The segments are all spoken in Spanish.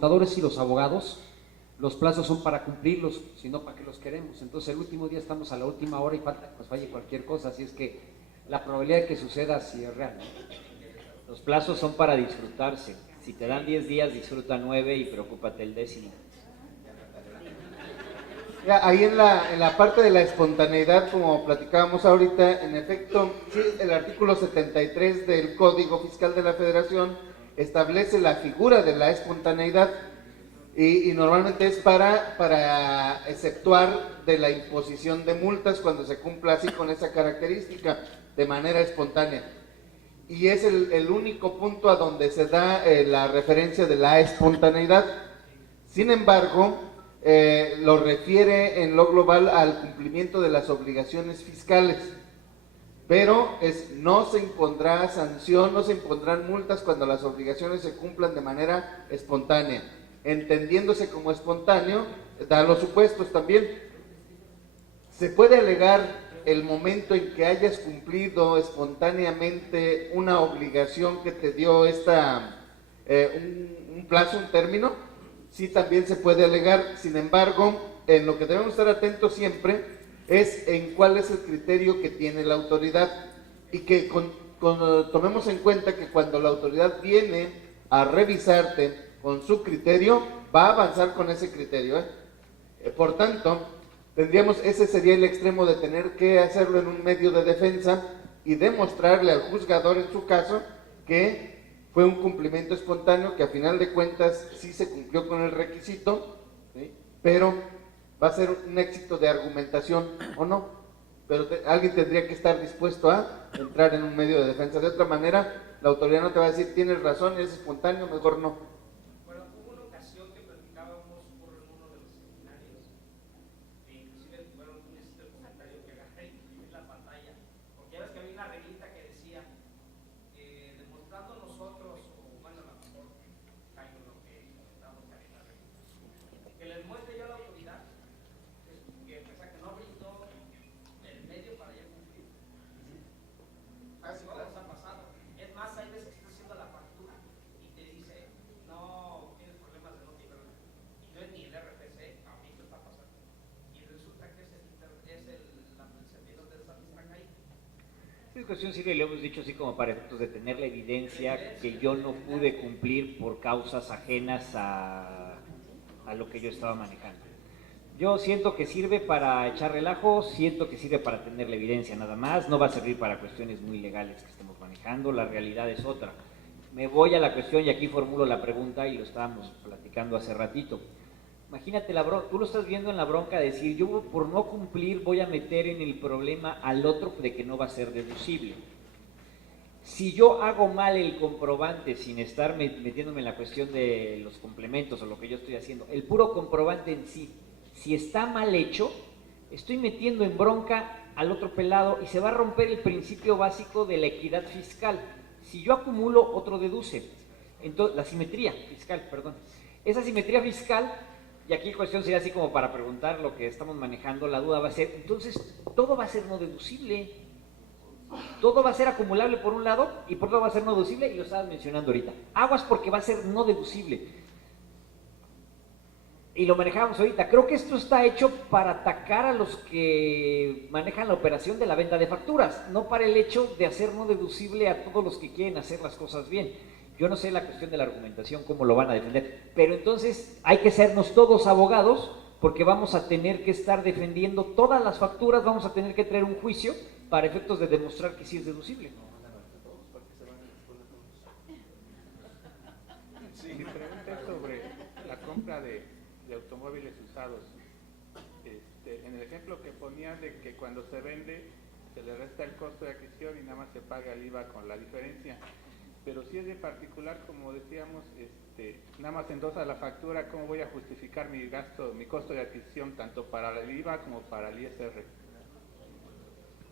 contadores y los abogados, los plazos son para cumplirlos, si no, ¿para qué los queremos? Entonces el último día estamos a la última hora y falta, pues falle cualquier cosa, así es que la probabilidad de que suceda sí es real, ¿no? Los plazos son para disfrutarse. Si te dan 10 días, disfruta 9 y preocúpate el 10º. Ya, ahí en la parte de la espontaneidad, como platicábamos ahorita, en efecto, sí, el artículo 73 del Código Fiscal de la Federación establece la figura de la espontaneidad y normalmente es para exceptuar de la imposición de multas cuando se cumpla así con esa característica, de manera espontánea. Y es el único punto a donde se da la referencia de la espontaneidad. Sin embargo, lo refiere en lo global al cumplimiento de las obligaciones fiscales, pero no se impondrá sanción, no se impondrán multas cuando las obligaciones se cumplan de manera espontánea, entendiéndose como espontáneo, da los supuestos también. Se puede alegar el momento en que hayas cumplido espontáneamente una obligación que te dio un plazo, un término. Sí, también se puede alegar. Sin embargo, en lo que debemos estar atentos siempre es en cuál es el criterio que tiene la autoridad y que tomemos en cuenta que cuando la autoridad viene a revisarte con su criterio, va a avanzar con ese criterio, por tanto, ese sería el extremo de tener que hacerlo en un medio de defensa y demostrarle al juzgador en su caso que fue un cumplimiento espontáneo, que a final de cuentas sí se cumplió con el requisito, ¿sí? Pero va a ser un éxito de argumentación o no, pero alguien tendría que estar dispuesto a entrar en un medio de defensa. De otra manera, la autoridad no te va a decir, tienes razón, es espontáneo, mejor no. Bueno, hubo una ocasión que platicábamos por uno de los seminarios, e inclusive bueno, tú hiciste el comentario que agarré y imprimí la pantalla, porque ya ves que había una reglita que decía, demostrando nosotros, o bueno, a lo mejor caigo en lo que comentamos que había en la reglita, que les muestre yo a la autoridad que no brindó el medio para ya cumplir. Así como nos ha pasado. Es más, hay veces que está haciendo la factura y te dice, no tienes problemas de no tirar, y no es ni el RFC, a mí me está pasando. Y resulta que es el servidor de esa misma calle. Esta cuestión sí le hemos dicho así como para efectos de tener la evidencia que yo no pude cumplir por causas ajenas a lo que yo estaba manejando. Yo siento que sirve para echar relajo, siento que sirve para tener la evidencia nada más, no va a servir para cuestiones muy legales que estemos manejando, la realidad es otra. Me voy a la cuestión y aquí formulo la pregunta y lo estábamos platicando hace ratito. Imagínate tú lo estás viendo en la bronca de decir, yo por no cumplir voy a meter en el problema al otro de que no va a ser deducible. Si yo hago mal el comprobante sin estar metiéndome en la cuestión de los complementos o lo que yo estoy haciendo, el puro comprobante en sí, si está mal hecho, estoy metiendo en bronca al otro pelado y se va a romper el principio básico de la equidad fiscal. Si yo acumulo, otro deduce. Entonces, la simetría fiscal, perdón. Esa simetría fiscal, y aquí la cuestión sería así como para preguntar lo que estamos manejando, la duda va a ser, entonces, todo va a ser no deducible. Todo va a ser acumulable por un lado y por otro va a ser no deducible, y lo estabas mencionando ahorita. Aguas porque va a ser no deducible. Y lo manejábamos ahorita. Creo que esto está hecho para atacar a los que manejan la operación de la venta de facturas, no para el hecho de hacer no deducible a todos los que quieren hacer las cosas bien. Yo no sé la cuestión de la argumentación, cómo lo van a defender, pero entonces hay que sernos todos abogados porque vamos a tener que estar defendiendo todas las facturas, vamos a tener que traer un juicio para efectos de demostrar que sí es deducible. Sí, mi pregunta es sobre la compra de automóviles usados. En el ejemplo que ponían de que cuando se vende se le resta el costo de adquisición y nada más se paga el IVA con la diferencia. Pero si es de particular, como decíamos, nada más endosa la factura, ¿cómo voy a justificar mi costo de adquisición tanto para el IVA como para el ISR?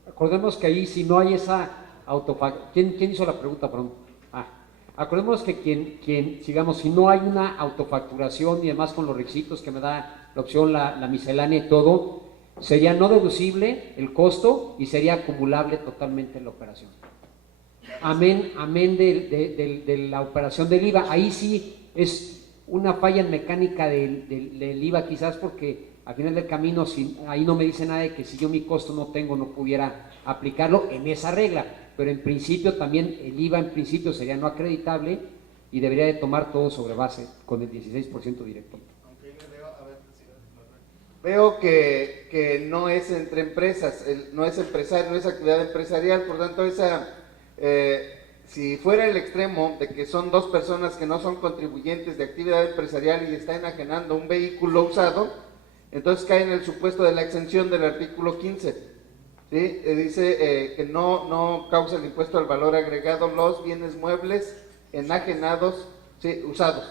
Acordemos que ahí si no hay esa autofacturación, ¿quién hizo la pregunta? Perdón. Acordemos que digamos, si no hay una autofacturación y además con los requisitos que me da la opción, la miscelánea y todo, sería no deducible el costo y sería acumulable totalmente la operación. Amén de la operación del IVA. Ahí sí es una falla en mecánica del IVA quizás, porque al final del camino ahí no me dice nada de que si yo mi costo no tengo no pudiera aplicarlo en esa regla, pero en principio también el IVA en principio sería no acreditable y debería de tomar todo sobre base con el 16% directo. Veo que no es entre empresas, no es empresario, no es actividad empresarial, por tanto si fuera el extremo de que son dos personas que no son contribuyentes de actividad empresarial y están enajenando un vehículo usado, entonces cae en el supuesto de la exención del artículo 15. ¿Sí? Dice que no causa el impuesto al valor agregado los bienes muebles enajenados, sí, usados,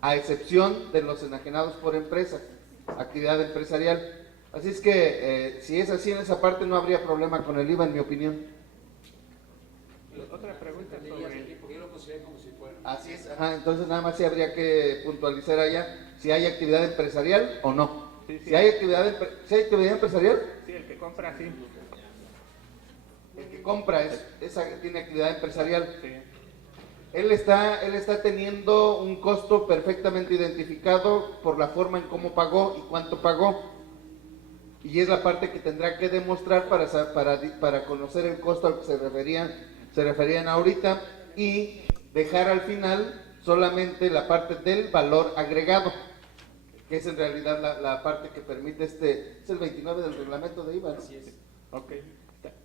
a excepción de los enajenados por empresa, actividad empresarial. Así es que si es así en esa parte no habría problema con el IVA, en mi opinión. Otra pregunta sobre... Así es, ajá, entonces nada más sí habría que puntualizar allá si hay actividad empresarial o no. Sí, sí. Si hay actividad empresarial, Sí, el que compra, sí. el que compra tiene actividad empresarial. Sí. Él está teniendo un costo perfectamente identificado por la forma en cómo pagó y cuánto pagó. Y es la parte que tendrá que demostrar para conocer el costo al que se referían ahorita, y dejar al final solamente la parte del valor agregado, que es en realidad la parte que permite es el 29 del reglamento de IVA, ¿no? Así es. Ok.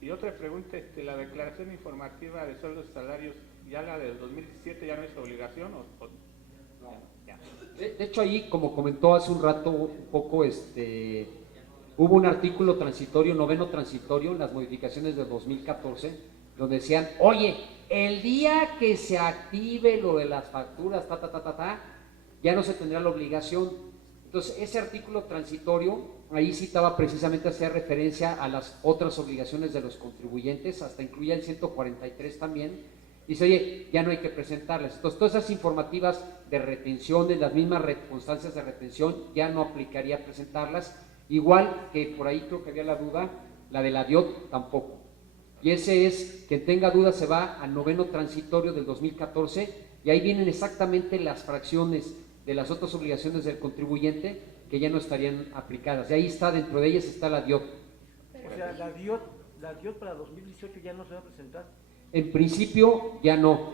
Y otra pregunta, la declaración informativa de sueldos y salarios, ¿ya la del 2017 ya no es obligación o...? No, ya. De hecho ahí, como comentó hace un rato un poco, hubo un artículo transitorio, noveno transitorio, en las modificaciones de 2014, donde decían, oye, el día que se active lo de las facturas, ya no se tendrá la obligación. Entonces, ese artículo transitorio, ahí citaba precisamente, hacía referencia a las otras obligaciones de los contribuyentes, hasta incluía el 143 también. Dice, oye, ya no hay que presentarlas. Entonces, todas esas informativas de retención, de las mismas constancias de retención, ya no aplicaría presentarlas. Igual que por ahí creo que había la duda, la de la DIOT tampoco. Y ese es, quien tenga duda se va al noveno transitorio del 2014, y ahí vienen exactamente las fracciones de las otras obligaciones del contribuyente que ya no estarían aplicadas. Y ahí está, dentro de ellas está la DIOT. O sea, la DIOT para 2018 ya no se va a presentar. En principio ya no.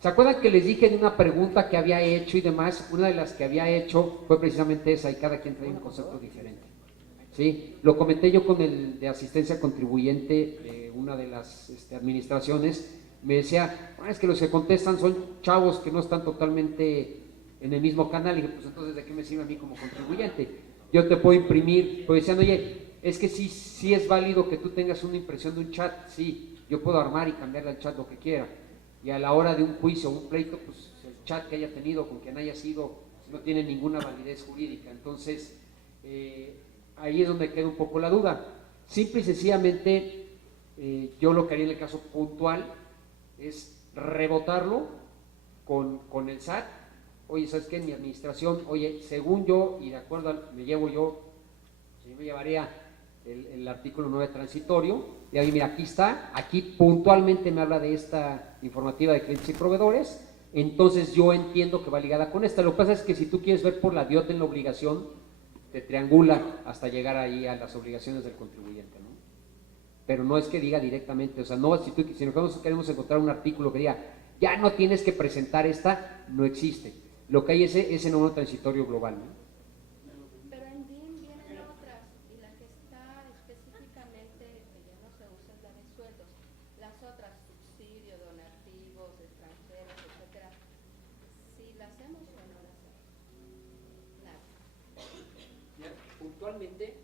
¿Se acuerdan que les dije de una pregunta que había hecho y demás? Una de las que había hecho fue precisamente esa, y cada quien trae un concepto diferente. ¿Sí? Lo comenté yo con el de asistencia contribuyente de una de las administraciones. Me decía, es que los que contestan son chavos que no están totalmente en el mismo canal. Y dije, pues entonces, ¿de qué me sirve a mí como contribuyente? Yo te puedo imprimir, pues decían, oye, es que sí es válido que tú tengas una impresión de un chat. Sí, yo puedo armar y cambiarle al chat lo que quiera. Y a la hora de un juicio o un pleito, pues el chat que haya tenido, con quien haya sido, no tiene ninguna validez jurídica. Entonces, ahí es donde queda un poco la duda. Simple y sencillamente, yo lo que haría en el caso puntual es rebotarlo con el SAT. Oye, ¿sabes qué? En mi administración, oye, según yo, y de acuerdo me llevo yo, me llevaría el artículo 9 transitorio, y ahí mira, aquí está, aquí puntualmente me habla de esta informativa de clientes y proveedores, entonces yo entiendo que va ligada con esta. Lo que pasa es que si tú quieres ver por la DIOT en la obligación, te triangula hasta llegar ahí a las obligaciones del contribuyente, ¿no? Pero no es que diga directamente, o sea, no, si nosotros queremos encontrar un artículo que diga, ya no tienes que presentar esta, no existe. Lo que hay es ese nuevo transitorio global, ¿no? Pero en DIN vienen otras, y la que está específicamente, que ya no se usa, es la de sueldos. Las otras, subsidio, donativos, extranjeros, etcétera, ¿sí las hacemos o no las hacemos? Nada. Ya, puntualmente,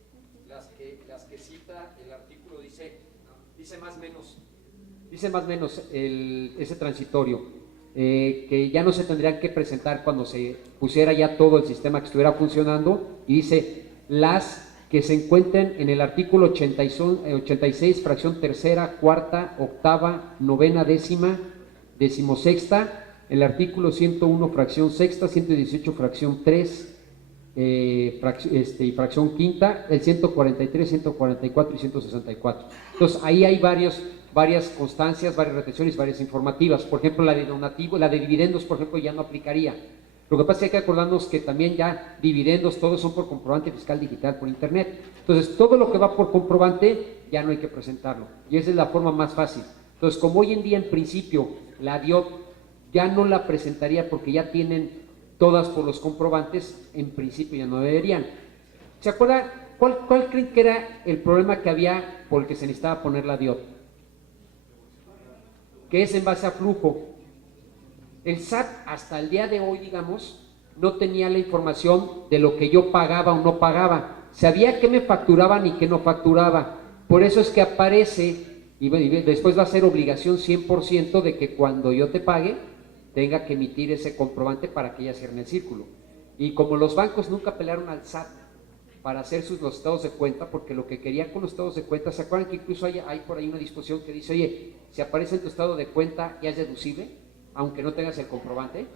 las que cita el artículo dice más o menos ese transitorio. Que ya no se tendrían que presentar cuando se pusiera ya todo el sistema que estuviera funcionando, y dice las que se encuentren en el artículo 86, fracción tercera, cuarta, octava, novena, décima, decimosexta, el artículo 101, fracción sexta, 118, fracción 3, y fracción quinta, el 143, 144 y 164. Entonces ahí hay varias constancias, varias retenciones, varias informativas. Por ejemplo, la de donativo, la de dividendos, por ejemplo, ya no aplicaría. Lo que pasa es que hay que acordarnos que también ya dividendos, todos son por comprobante fiscal digital por internet. Entonces, todo lo que va por comprobante ya no hay que presentarlo. Y esa es la forma más fácil. Entonces, como hoy en día en principio la DIOT ya no la presentaría porque ya tienen todas por los comprobantes, en principio ya no deberían. ¿Se acuerdan? ¿Cuál creen que era el problema que había por el que se necesitaba poner la DIOT? Que es en base a flujo. El SAT hasta el día de hoy, digamos, no tenía la información de lo que yo pagaba o no pagaba. Sabía qué me facturaban y qué no facturaba. Por eso es que aparece, y después va a ser obligación 100% de que cuando yo te pague, tenga que emitir ese comprobante para que ya cierren el círculo. Y como los bancos nunca apelaron al SAT para hacer los estados de cuenta, porque lo que querían con los estados de cuenta, ¿se acuerdan que incluso hay por ahí una discusión que dice, oye, si aparece en tu estado de cuenta ya es deducible, aunque no tengas el comprobante?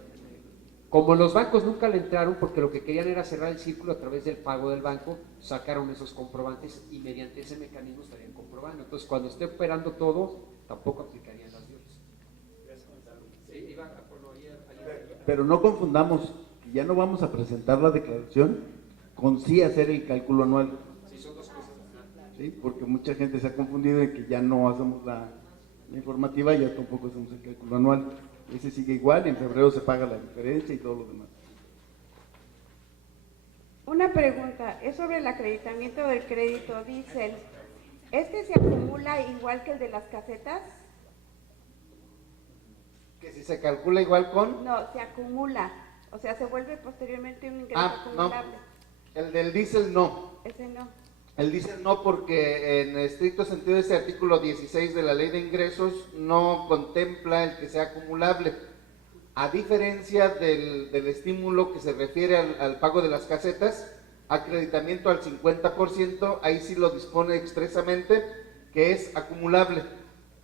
Como los bancos nunca le entraron porque lo que querían era cerrar el círculo a través del pago del banco, sacaron esos comprobantes y mediante ese mecanismo estarían comprobando. Entonces, cuando esté operando todo, tampoco aplicarían las DIOTs. Pero no confundamos, que ya no vamos a presentar la declaración con sí hacer el cálculo anual. Sí, son dos cosas. ¿Sí? Porque mucha gente se ha confundido en que ya no hacemos la informativa y ya tampoco hacemos el cálculo anual. Ese sigue igual, en febrero se paga la diferencia y todo lo demás. Una pregunta, es sobre el acreditamiento del crédito diésel. ¿Este se acumula igual que el de las casetas? Que si se calcula igual con... No, se acumula, o sea, se vuelve posteriormente un ingreso no, acumulable. el del diésel no. Ese no. El diésel no, porque en estricto sentido ese artículo 16 de la Ley de Ingresos no contempla el que sea acumulable, a diferencia del estímulo que se refiere al pago de las casetas, acreditamiento al 50%, ahí sí lo dispone expresamente que es acumulable.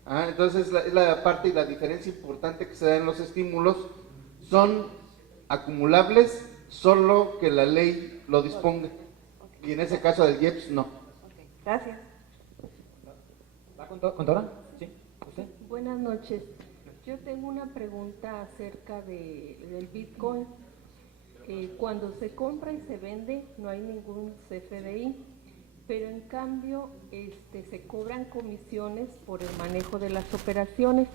Entonces es la parte y la diferencia importante que se da en los estímulos, son acumulables solo que la ley lo disponga. Y en ese caso del IEPS, no. Okay. Gracias. ¿Va contadora? Sí. ¿Usted? Buenas noches. Yo tengo una pregunta acerca del Bitcoin. Cuando se compra y se vende no hay ningún CFDI, pero en cambio se cobran comisiones por el manejo de las operaciones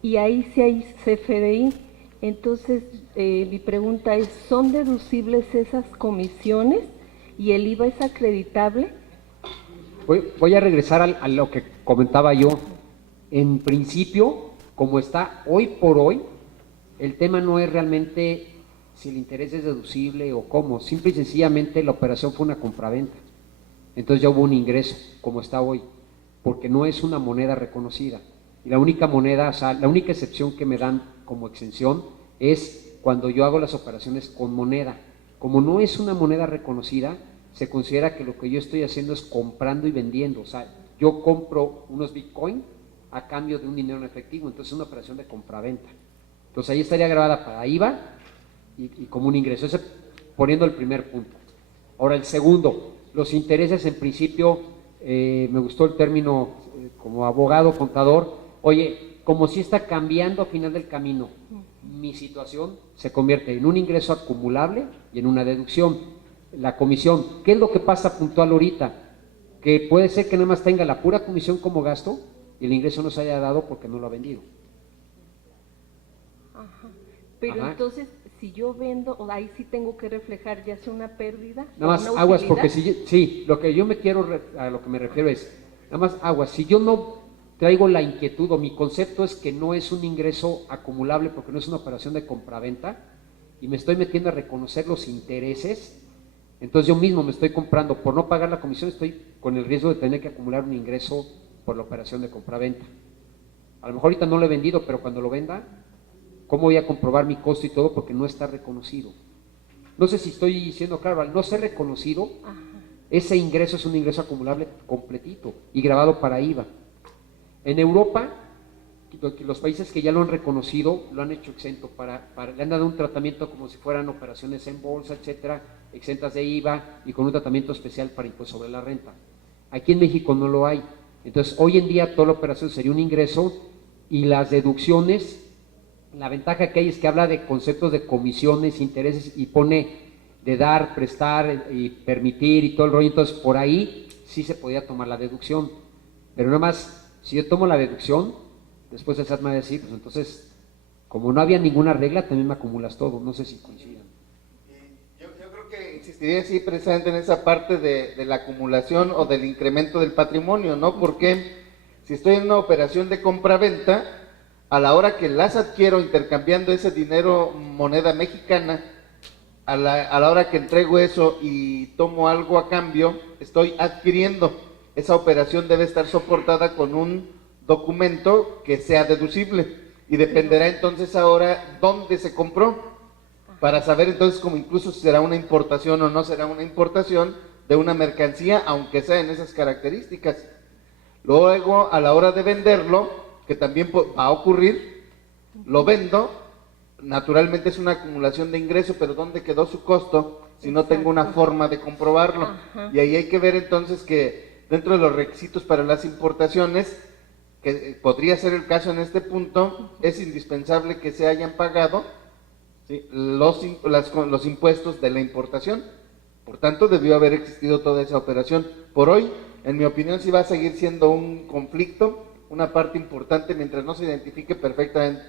y ahí sí hay CFDI. Entonces, mi pregunta es, ¿son deducibles esas comisiones? ¿Y el IVA es acreditable? Voy a regresar a lo que comentaba yo. En principio, como está hoy por hoy, el tema no es realmente si el interés es deducible o cómo. Simple y sencillamente la operación fue una compraventa. Entonces ya hubo un ingreso, como está hoy, porque no es una moneda reconocida. Y la única moneda, o sea, la única excepción que me dan como exención es cuando yo hago las operaciones con moneda. Como no es una moneda reconocida, se considera que lo que yo estoy haciendo es comprando y vendiendo. O sea, yo compro unos Bitcoin a cambio de un dinero en efectivo. Entonces es una operación de compraventa. Entonces ahí estaría grabada para IVA y como un ingreso. Ese poniendo el primer punto. Ahora el segundo, los intereses en principio, me gustó el término como abogado, contador. Oye, como si está cambiando a final del camino, mi situación se convierte en un ingreso acumulable y en una deducción. La comisión, ¿qué es lo que pasa puntual ahorita? Que puede ser que nada más tenga la pura comisión como gasto y el ingreso no se haya dado porque no lo ha vendido. Ajá. Pero Ajá. entonces, si yo vendo, o ahí sí tengo que reflejar ya sea una pérdida. Nada más una aguas, utilidad. porque sí, lo que yo a lo que me refiero es, nada más aguas, si yo no traigo la inquietud o mi concepto es que no es un ingreso acumulable porque no es una operación de compraventa y me estoy metiendo a reconocer los intereses, entonces yo mismo me estoy comprando, por no pagar la comisión estoy con el riesgo de tener que acumular un ingreso por la operación de compraventa. A lo mejor ahorita no lo he vendido, pero cuando lo venda, ¿cómo voy a comprobar mi costo y todo? Porque no está reconocido. No sé si estoy diciendo claro, al no ser reconocido, Ajá. ese ingreso es un ingreso acumulable completito y grabado para IVA. En Europa, los países que ya lo han reconocido, lo han hecho exento, le han dado un tratamiento como si fueran operaciones en bolsa, etcétera, exentas de IVA y con un tratamiento especial para impuesto sobre la renta. Aquí en México no lo hay. Entonces, hoy en día toda la operación sería un ingreso y las deducciones la ventaja que hay es que habla de conceptos de comisiones, intereses y pone de dar, prestar y permitir y todo el rollo, entonces por ahí sí se podía tomar la deducción, pero nada más, si yo tomo la deducción, después el SAT me va a decir, pues entonces, como no había ninguna regla, también me acumulas todo, no sé si coincidan. Yo creo que insistiría sí precisamente en esa parte de la acumulación o del incremento del patrimonio, ¿no? Porque si estoy en una operación de compra-venta, a la hora que las adquiero intercambiando ese dinero moneda mexicana, a la hora que entrego eso y tomo algo a cambio, estoy adquiriendo. Esa operación debe estar soportada con un documento que sea deducible y dependerá entonces ahora dónde se compró, para saber entonces como incluso si será una importación o no será una importación de una mercancía, aunque sea en esas características. Luego, a la hora de venderlo, que también va a ocurrir, lo vendo, naturalmente es una acumulación de ingreso, pero ¿dónde quedó su costo si no tengo una forma de comprobarlo? Ajá. Y ahí hay que ver entonces que dentro de los requisitos para las importaciones, que podría ser el caso en este punto, es indispensable que se hayan pagado, ¿sí?, los impuestos de la importación. Por tanto, debió haber existido toda esa operación. Por hoy, en mi opinión, sí va a seguir siendo un conflicto, una parte importante mientras no se identifique perfectamente.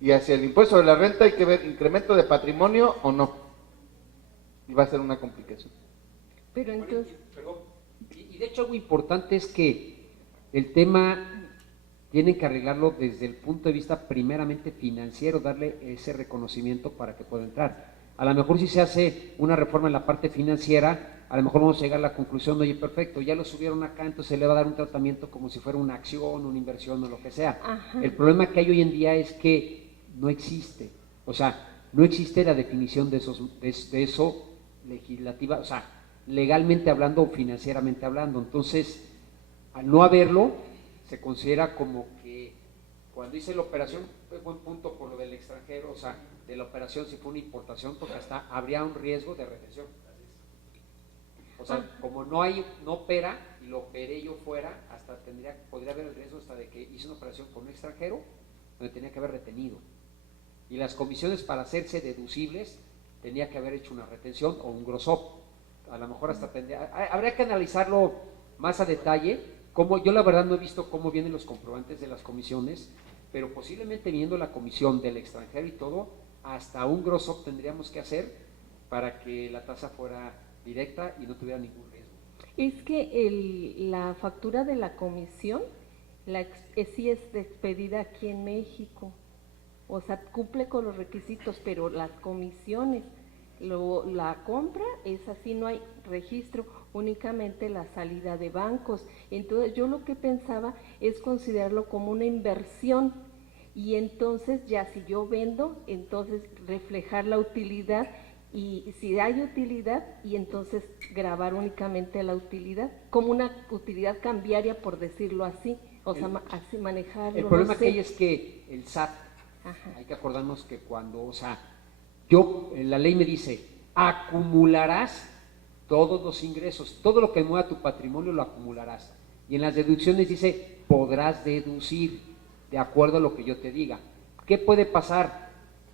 Y hacia el impuesto de la renta hay que ver incremento de patrimonio o no. Y va a ser una complicación. Pero entonces, Y de hecho algo importante es que el tema tienen que arreglarlo desde el punto de vista primeramente financiero, darle ese reconocimiento para que pueda entrar. A lo mejor si se hace una reforma en la parte financiera, a lo mejor vamos a llegar a la conclusión de, oye, perfecto, ya lo subieron acá, entonces se le va a dar un tratamiento como si fuera una acción, una inversión o lo que sea. Ajá. El problema que hay hoy en día es que no existe, o sea, no existe la definición de eso legislativa, o sea, legalmente hablando o financieramente hablando. Entonces, al no haberlo, se considera como que cuando hice la operación, fue buen punto por lo del extranjero, o sea, de la operación si fue una importación, porque hasta habría un riesgo de retención. O sea, como no opera y lo operé yo fuera, hasta podría haber el riesgo hasta de que hice una operación con un extranjero donde tenía que haber retenido. Y las comisiones para hacerse deducibles tenía que haber hecho una retención o un gross up. A lo mejor hasta habría que analizarlo más a detalle. Yo la verdad no he visto cómo vienen los comprobantes de las comisiones, pero posiblemente viendo la comisión del extranjero y todo, hasta un gross up tendríamos que hacer para que la tasa fuera directa y no tuviera ningún riesgo. es que la factura de la comisión sí es expedida aquí en México, o sea, cumple con los requisitos, pero las comisiones, la compra es así, no hay registro, únicamente la salida de bancos. Entonces yo lo que pensaba es considerarlo como una inversión y entonces ya si yo vendo, entonces reflejar la utilidad y si hay utilidad y entonces grabar únicamente la utilidad, como una utilidad cambiaria por decirlo así, o sea, así manejarlo. El problema no que sé. hay es que el SAT, Ajá. hay que acordarnos que cuando, o sea, la ley me dice, acumularás todos los ingresos, todo lo que mueva tu patrimonio lo acumularás. Y en las deducciones dice, podrás deducir de acuerdo a lo que yo te diga. ¿Qué puede pasar?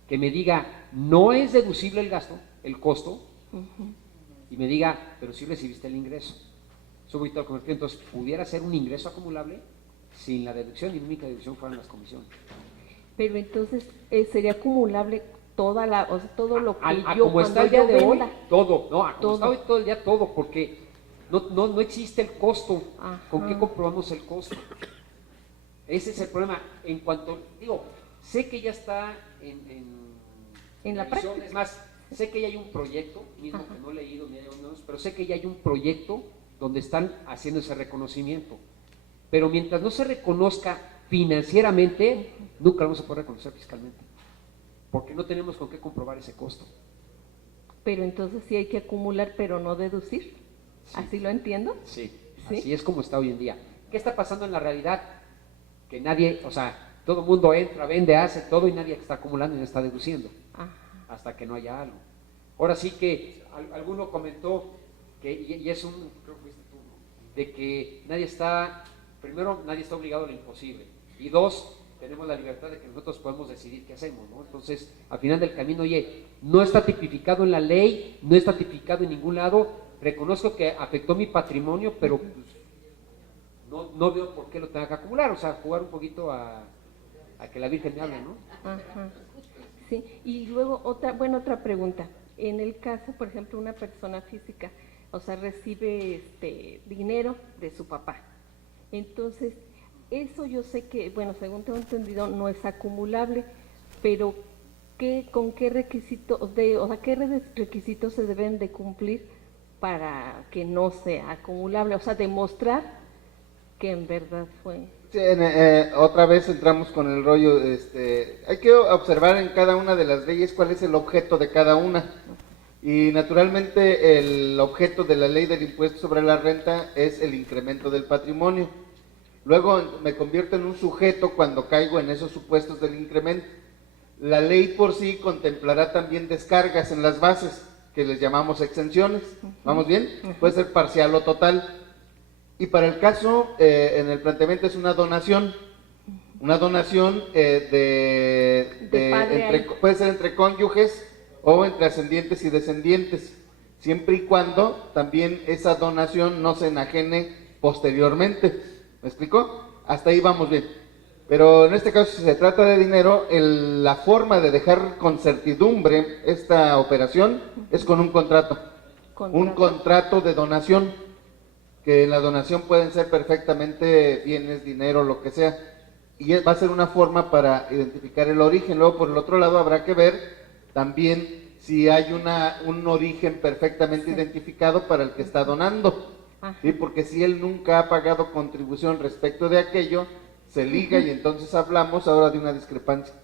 Que me diga, no es deducible el gasto, el costo, y me diga, pero sí recibiste el ingreso. Subo y todo convertido. Entonces, pudiera ser un ingreso acumulable sin la deducción y la única deducción fueran las comisiones. Pero entonces sería acumulable o sea, todo lo que como cuando está el día yo de hoy, venda. todo, no, como Todo. está hoy todo el día, todo, porque no existe el costo. Ajá. ¿Con qué comprobamos el costo? Ese es el problema. En cuanto, sé que ya está En la revisión, práctica. es más, sé que ya hay un proyecto, mismo Ajá. que no he leído ni pero sé que ya hay un proyecto donde están haciendo ese reconocimiento. Pero mientras no se reconozca financieramente, nunca lo vamos a poder reconocer fiscalmente, porque no tenemos con qué comprobar ese costo. Pero entonces sí hay que acumular, pero no deducir. Sí. ¿Así lo entiendo? Sí, ¿Sí? así es como está hoy en día. ¿Qué está pasando en la realidad? Que nadie, o sea, todo el mundo entra, vende, hace todo y nadie está acumulando y no está deduciendo, Ajá. hasta que no haya algo. Ahora sí que alguno comentó que, y es creo que fuiste tú, ¿no?, de que nadie está obligado a lo imposible. Y dos, tenemos la libertad de que nosotros podemos decidir qué hacemos, ¿no? Entonces, al final del camino, oye, no está tipificado en la ley, no está tipificado en ningún lado, reconozco que afectó mi patrimonio, pero pues, no veo por qué lo tenga que acumular, o sea, jugar un poquito a que la Virgen me hable, ¿no? Ajá. Sí, y luego otra pregunta. En el caso, por ejemplo, una persona física, o sea, recibe dinero de su papá. Entonces, eso yo sé que, bueno, según tengo entendido, no es acumulable, pero ¿con qué requisitos qué requisitos se deben de cumplir para que no sea acumulable? O sea, demostrar que en verdad fue. Sí, otra vez entramos con el rollo, hay que observar en cada una de las leyes cuál es el objeto de cada una. Y naturalmente el objeto de la ley del impuesto sobre la renta es el incremento del patrimonio. Luego me convierto en un sujeto cuando caigo en esos supuestos del incremento. La ley por sí contemplará también descargas en las bases, que les llamamos exenciones. ¿Vamos bien? Puede ser parcial o total. Y para el caso, en el planteamiento es una donación. Una donación puede ser entre cónyuges o entre ascendientes y descendientes, siempre y cuando también esa donación no se enajene posteriormente. ¿Me explico? Hasta ahí vamos bien. Pero en este caso, si se trata de dinero, la forma de dejar con certidumbre esta operación es con un contrato. Un contrato de donación, que en la donación pueden ser perfectamente bienes, dinero, lo que sea. Y va a ser una forma para identificar el origen. Luego, por el otro lado, habrá que ver también si hay un origen perfectamente identificado para el que está donando. ¿Sí? Porque si él nunca ha pagado contribución respecto de aquello, se liga y entonces hablamos ahora de una discrepancia.